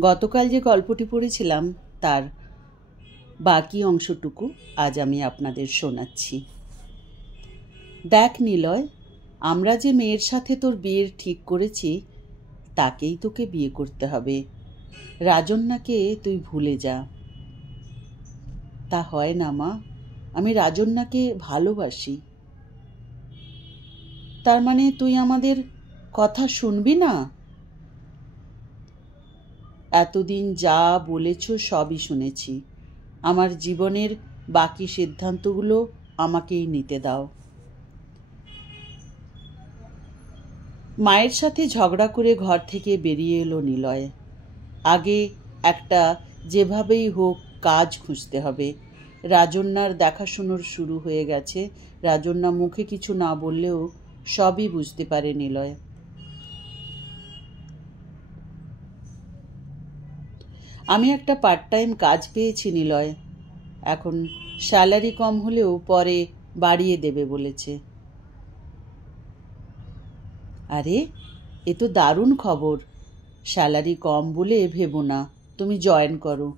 গতকাল যে গল্পটি পড়েছিলাম তার বাকি অংশটুকু আজ আমি আপনাদের শোনাচ্ছি। দেখ নিলয়, আমরা যে মেয়ের সাথে তোর বিয়ের ঠিক করেছি তাকেই তোকে বিয়ে করতে হবে। রাজন্যাকে তুই ভুলে যা। তা হয় না মা, আমি রাজন্যাকে ভালোবাসি। তার মানে তুই আমাদের কথা শুনবি না? এতদিন যা বলেছ সবই শুনেছি। আমার জীবনের বাকি সিদ্ধান্তগুলো আমাকেই নিতে দাও। মায়ের সাথে ঝগড়া করে ঘর থেকে বেরিয়ে এলো নিলয়। আগে একটা যেভাবেই হোক কাজ খুঁজতে হবে। রাজন্যার দেখাশুনোর শুরু হয়ে গেছে। রাজন্যা মুখে কিছু না বললেও সবই বুঝতে পারে নিলয়। আমি একটা পার্ট টাইম কাজ পেয়েছি নিলয়। এখন স্যালারি কম হলেও পরে বাড়িয়ে দেবে বলেছে। আরে, এ তো দারুণ খবর। স্যালারি কম বলে ভেবো না, তুমি জয়েন করো।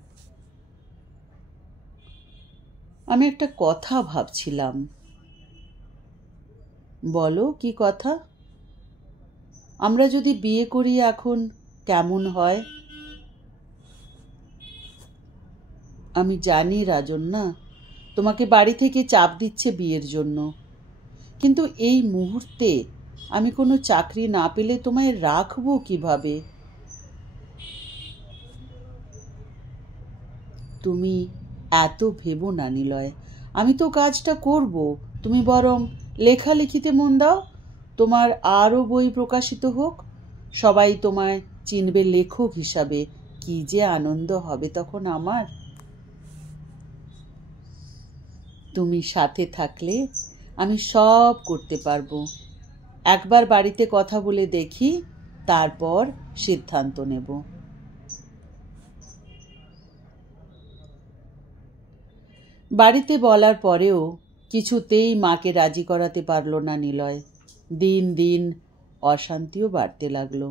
আমি একটা কথা ভাবছিলাম। বলো, কি কথা? আমরা যদি বিয়ে করি এখন কেমন হয়? আমি জানি রাজন্যা, তোমাকে বাড়ি থেকে চাপ দিচ্ছে বিয়ের জন্য, কিন্তু এই মুহূর্তে আমি কোনো চাকরি না পেলে তোমায় রাখবো কিভাবে? তুমি এত ভেবো না নিলয়, আমি তো কাজটা করব। তুমি বরং লেখালেখিতে মন দাও। তোমার আরও বই প্রকাশিত হোক, সবাই তোমায় চিনবে লেখক হিসাবে। কি যে আনন্দ হবে তখন আমার। তুমি সাথে থাকলে আমি সব করতে পারবো। একবার বাড়িতে কথা বলে দেখি, তারপর সিদ্ধান্ত নেব। বাড়িতে বলার পরেও কিছুতেই মাকে রাজি করাতে পারল না নিলয়। দিন দিন অশান্তিও বাড়তে লাগলো।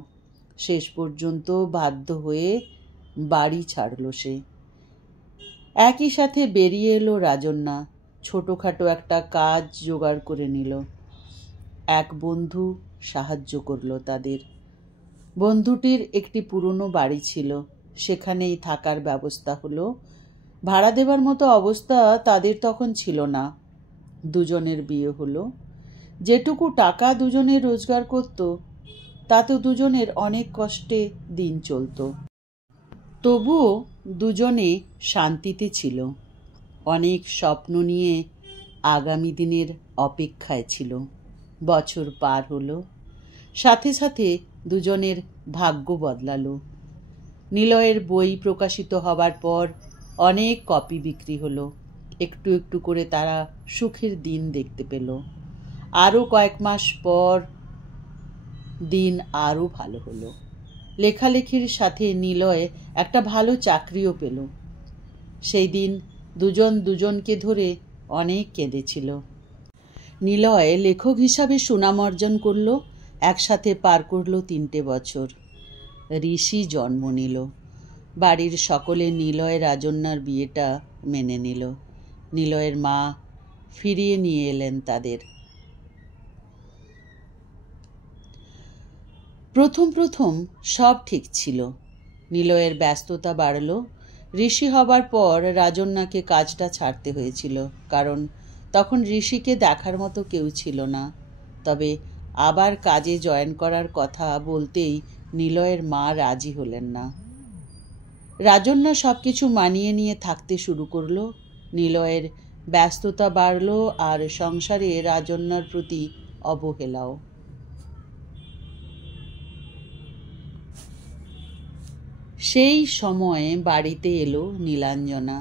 শেষ পর্যন্ত বাধ্য হয়ে বাড়ি ছাড়ল সে। একই সাথে বেরিয়ে এলো রাজন্যা। ছোটোখাটো একটা কাজ জোগাড় করে নিল। এক বন্ধু সাহায্য করল তাদের। বন্ধুটির একটি পুরনো বাড়ি ছিল, সেখানেই থাকার ব্যবস্থা হলো। ভাড়া দেবার মতো অবস্থা তাদের তখন ছিল না। দুজনের বিয়ে হলো। যেটুকু টাকা দুজনে রোজগার করত তাতে দুজনের অনেক কষ্টে দিন চলত। তবুও দুজনে শান্তিতে ছিল। অনেক স্বপ্ন নিয়ে আগামী দিনের অপেক্ষায় ছিল। বছর পার হলো, সাথে সাথে দুজনের ভাগ্য বদলালো। নিলয়ের বই প্রকাশিত হবার পর অনেক কপি বিক্রি হলো। একটু একটু করে তারা সুখের দিন দেখতে পেল। আরও কয়েক মাস পর দিন আরও ভালো হলো। লেখালেখির সাথে নিলয় একটা ভালো চাকরিও পেল। সেই দিন দুজন দুজনকে ধরে অনেক কেঁদেছিল। নিলয় লেখক হিসাবে সুনাম অর্জন করল। একসাথে পার করল 3টে বছর। ঋষি জন্ম নিল। বাড়ির সকলে নিলয় রাজন্যার বিয়েটা মেনে নিল। নিলয়ের মা ফিরিয়ে নিয়ে এলেন তাদের। প্রথম প্রথম সব ঠিক ছিল। নিলয়ের ব্যস্ততা বাড়ল। ঋষি হবার পর রাজন্যাকে কাজটা ছাড়তে হয়েছিল, কারণ তখন ঋষিকে দেখার মতো কেউ ছিল না। তবে আবার কাজে জয়েন করার কথা বলতেই নিলয়ের মা রাজি হলেন না। রাজন্যা সব কিছু মানিয়ে নিয়ে থাকতে শুরু করলো। নিলয়ের ব্যস্ততা বাড়ল আর সংসারে রাজন্যার প্রতি অবহেলাও। সেই সময়ে বাড়িতে এলো নীলাঞ্জনা,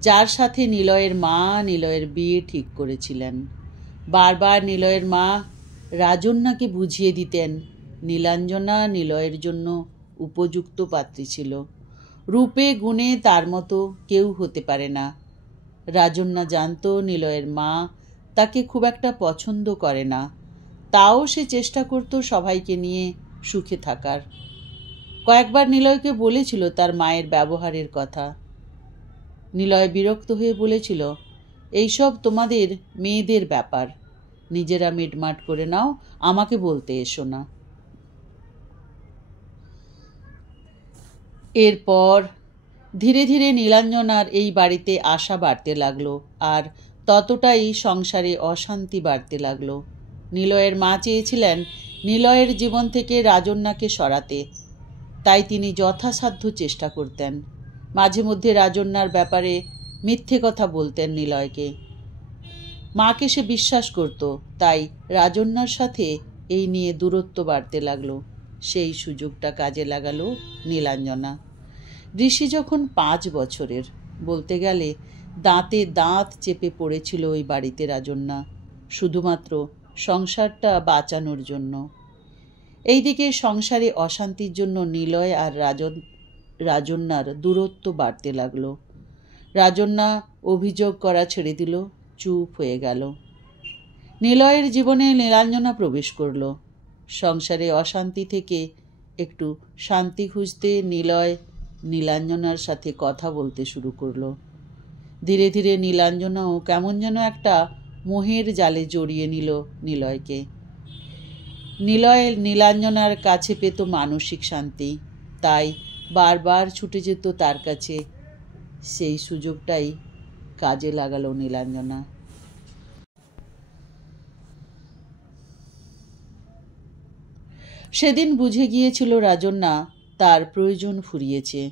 যার সাথে নিলয়ের মা নিলয়ের বিয়ে ঠিক করেছিলেন। বারবার নিলয়ের মা রাজন্যাকে বুঝিয়ে দিতেন নীলাঞ্জনা নিলয়ের জন্য উপযুক্ত পাত্রী ছিল। রূপে গুণে তার মতো কেউ হতে পারে না। রাজন্যা জানত নিলয়ের মা তাকে খুব একটা পছন্দ করে না, তাও সে চেষ্টা করত সবাইকে নিয়ে সুখে থাকার। কয়েকবার নিলয়কে বলেছিল তার মায়ের ব্যবহারের কথা। নিলয় বিরক্ত হয়ে বলেছিল, এইসব তোমাদের মেয়েদের ব্যাপার, নিজেরা মিটমাট করে নাও, আমাকে বলতে এসো না। এরপর ধীরে ধীরে নীলাঞ্জনার এই বাড়িতে আশা বাড়তে লাগলো, আর ততটাই সংসারে অশান্তি বাড়তে লাগলো। নিলয়ের মা চেয়েছিলেন নিলয়ের জীবন থেকে রাজন্যাকে সরাতে, তাই তিনি যথাসাধ্য চেষ্টা করতেন। মাঝে মধ্যে রাজন্যার ব্যাপারে মিথ্যে কথা বলতেন নিলয়কে। মাকে সে বিশ্বাস করত, তাই রাজন্যার সাথে এই নিয়ে দূরত্ব বাড়তে লাগলো। সেই সুযোগটা কাজে লাগালো নীলাঞ্জনা। ঋষি যখন 5 বছরের, বলতে গেলে দাঁতে দাঁত চেপে পড়েছিল ওই বাড়িতে রাজন্যা, শুধুমাত্র সংসারটা বাঁচানোর জন্য। এইদিকে সংসারে অশান্তির জন্য নিলয় আর রাজন্যার দূরত্ব বাড়তে লাগলো। রাজন্যা অভিযোগ করা ছেড়ে দিল, চুপ হয়ে গেল। নিলয়ের জীবনে নীলাঞ্জনা প্রবেশ করল। সংসারে অশান্তি থেকে একটু শান্তি খুঁজতে নিলয় নীলাঞ্জনার সাথে কথা বলতে শুরু করলো। ধীরে ধীরে নীলাঞ্জনাও কেমন যেন একটা মোহের জালে জড়িয়ে নিল নিলয়কে। নিলয় নীলাঞ্জনার কাছে পেত মানসিক শান্তি, তাই বারবার ছুটে যেত তার কাছে। সেই সুযোগটাই কাজে লাগালো নীলাঞ্জনা। সেদিন বুঝে গিয়েছিল রাজন্যা তার প্রয়োজন ফুরিয়েছে।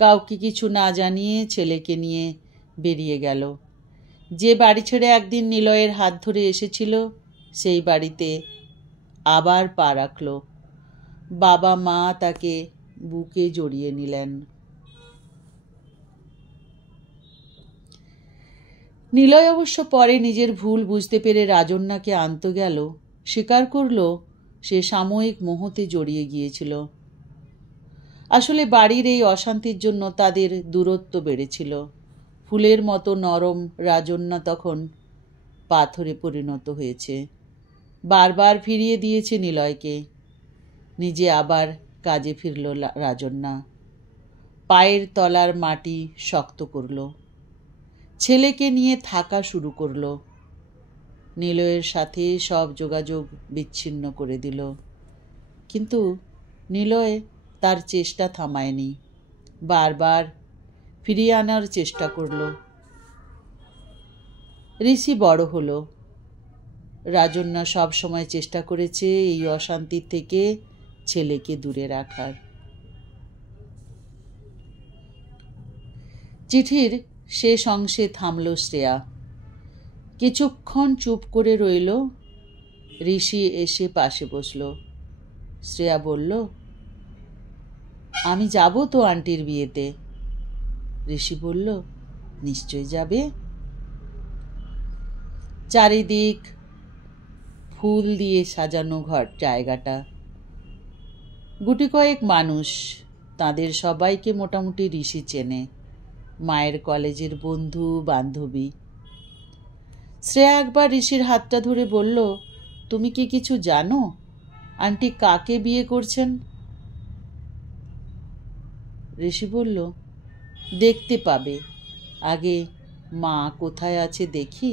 কাউকে কিছু না জানিয়ে ছেলেকে নিয়ে বেরিয়ে গেল। যে বাড়ি ছেড়ে একদিন নিলয়ের হাত ধরে এসেছিল, সেই বাড়িতে আবার পা রাখল। বাবা মা তাকে বুকে জড়িয়ে নিলেন। নিলয় অবশ্য পরে নিজের ভুল বুঝতে পেরে রাজন্যাকে আনতে গেল, স্বীকার করল সে সাময়িক মোহতে জড়িয়ে গিয়েছিল। আসলে বাড়ির এই অশান্তির জন্য তাদের দূরত্ব বেড়েছিল। ফুলের মতো নরম রাজন্যা তখন পাথরে পরিণত হয়েছে। বারবার ফিরিয়ে দিয়েছে নিলয়কে। নিজে আবার কাজে ফিরল রাজন্যা। পায়ের তলার মাটি শক্ত করল। ছেলেকে নিয়ে থাকা শুরু করল। নিলয়ের সাথে সব যোগাযোগ বিচ্ছিন্ন করে দিল। কিন্তু নিলয় তার চেষ্টা থামায়নি, বারবার ফিরিয়ে আনার চেষ্টা করল। ঋষি বড় হলো। রাজন্যা সব সময় চেষ্টা করেছে এই অশান্তি থেকে ছেলেকে দূরে রাখার। চিঠির শেষ অংশে থামল শ্রেয়া। কিছুক্ষণ চুপ করে রইল। ঋষি এসে পাশে বসল। শ্রেয়া বলল, আমি যাব তো আন্টির বিয়েতে। ঋষি বলল, নিশ্চয় যাবে। চারিদিক ফুল দিয়ে সাজানো জায়গাটা। গুটি কয়েক মানুষ, তাদের সবাইকে মোটামুটি ঋষি চেনে, মায়ের কলেজের বন্ধু বান্ধবী। শ্রেয়া একবার ঋষির হাতটা ধরে বলল, তুমি কি কিছু জানো আন্টি কাকে বিয়ে করছেন? ঋষি বলল, দেখতে পাবে, আগে মা কোথায় আছে দেখি।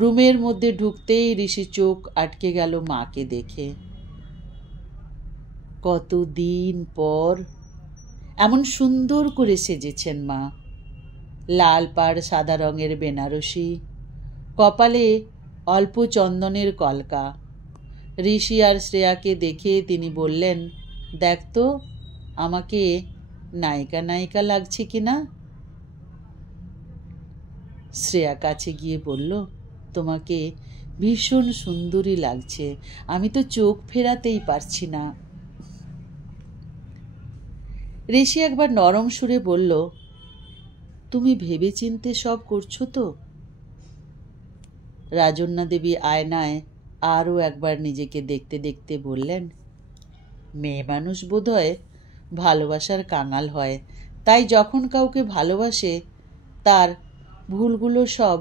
রুমের মধ্যে ঢুকতেই ঋষি চোখ আটকে গেল মাকে দেখে। কতদিন পর এমন সুন্দর করে সেজেছেন মা। লাল পাড় সাদা রঙের বেনারসি, কপালে অল্প চন্দনের কলকা। ঋষি আর শ্রেয়াকে দেখে তিনি বললেন, দেখ তো আমাকে নায়িকা নায়িকা লাগছে কিনা। শ্রেয়া কাছে গিয়ে বলল, তোমাকে ভীষণ সুন্দরী লাগছে, আমি তো চোখ ফেরাতেই পারছি না। ঋষি একবার নরম সুরে বলল, তুমি ভেবেচিন্তে সব করছো তো? রাজন্যা দেবী আয়নায় আরও একবার নিজেকে দেখতে দেখতে বললেন, মেয়ে মানুষ বোধহয় ভালোবাসার কাঙাল হয়, তাই যখন কাউকে ভালোবাসে তার ভুলগুলো সব।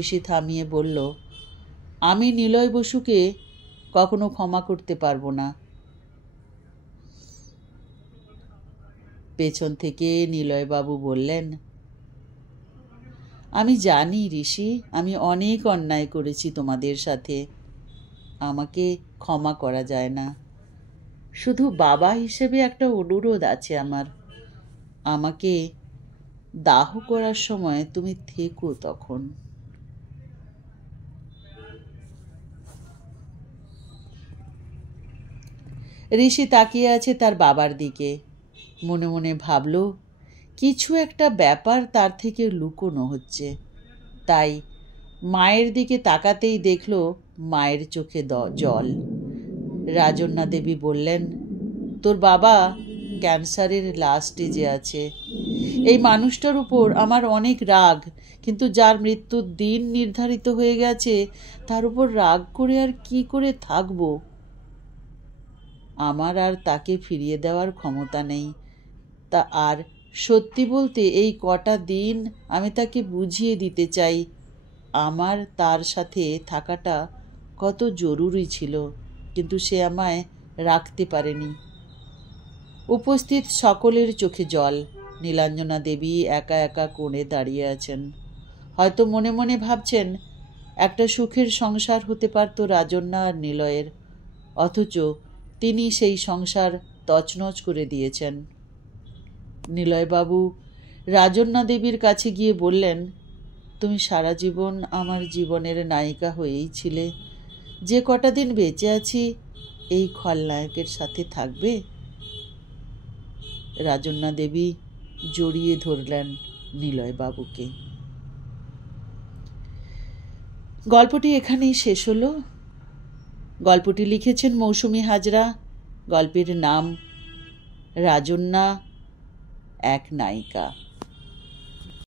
ঋষি থামিয়ে বলল, আমি নিলয় বসুকে কখনো ক্ষমা করতে পারবো না। পেছন থেকে নিলয়বাবু বললেন, আমি জানি ঋষি, আমি অনেক অন্যায় করেছি তোমাদের সাথে, আমাকে ক্ষমা করা যায় না। শুধু বাবা হিসেবে একটা অনুরোধ আছে আমার, আমাকে দাহ করার সময় তুমি থেকো তখন। ঋষি তাকিয়ে আছে তার বাবার দিকে, মনে মনে ভাবল কিছু একটা ব্যাপার তার থেকে লুকোনো হচ্ছে। তাই মায়ের দিকে তাকাতেই দেখল মায়ের চোখে জল। রাজন্যা দেবী বললেন, তোর বাবা ক্যান্সারের লাস্ট স্টেজে আছে। এই মানুষটার উপর আমার অনেক রাগ, কিন্তু যার মৃত্যুর দিন নির্ধারিত হয়ে গেছে তার উপর রাগ করে আর কি করে থাকবো? আমার আর তাকে ফিরিয়ে দেওয়ার ক্ষমতা নেই। তা আর সত্যি বলতে এই কটা দিন আমি তাকে বুঝিয়ে দিতে চাই আমার তার সাথে থাকাটা কত জরুরি ছিল, কিন্তু সে আমায় রাখতে পারেনি। উপস্থিত সকলের চোখে জল। নীলাঞ্জনা দেবী একা একা কোণে দাঁড়িয়ে আছেন, হয়তো মনে মনে ভাবছেন একটা সুখের সংসার হতে পারত রাজন্যা আর নিলয়ের, অথচ তিনি সেই সংসার তছনছ করে দিয়েছেন। নিলয়বাবু রাজন্যা দেবীর কাছে গিয়ে বললেন, তুমি সারা জীবন আমার জীবনের নায়িকা হয়েই ছিলে, যে কটা দিন বেঁচে আছি এই খলনায়কের সাথে থাকবে? রাজন্যা দেবী জড়িয়ে ধরলেন নিলয়বাবুকে। গল্পটি এখানেই শেষ হলো। গল্পটি লিখেছেন মৌসুমী হাজরা। গল্পের নাম রাজন্যা, এক নায়িকা।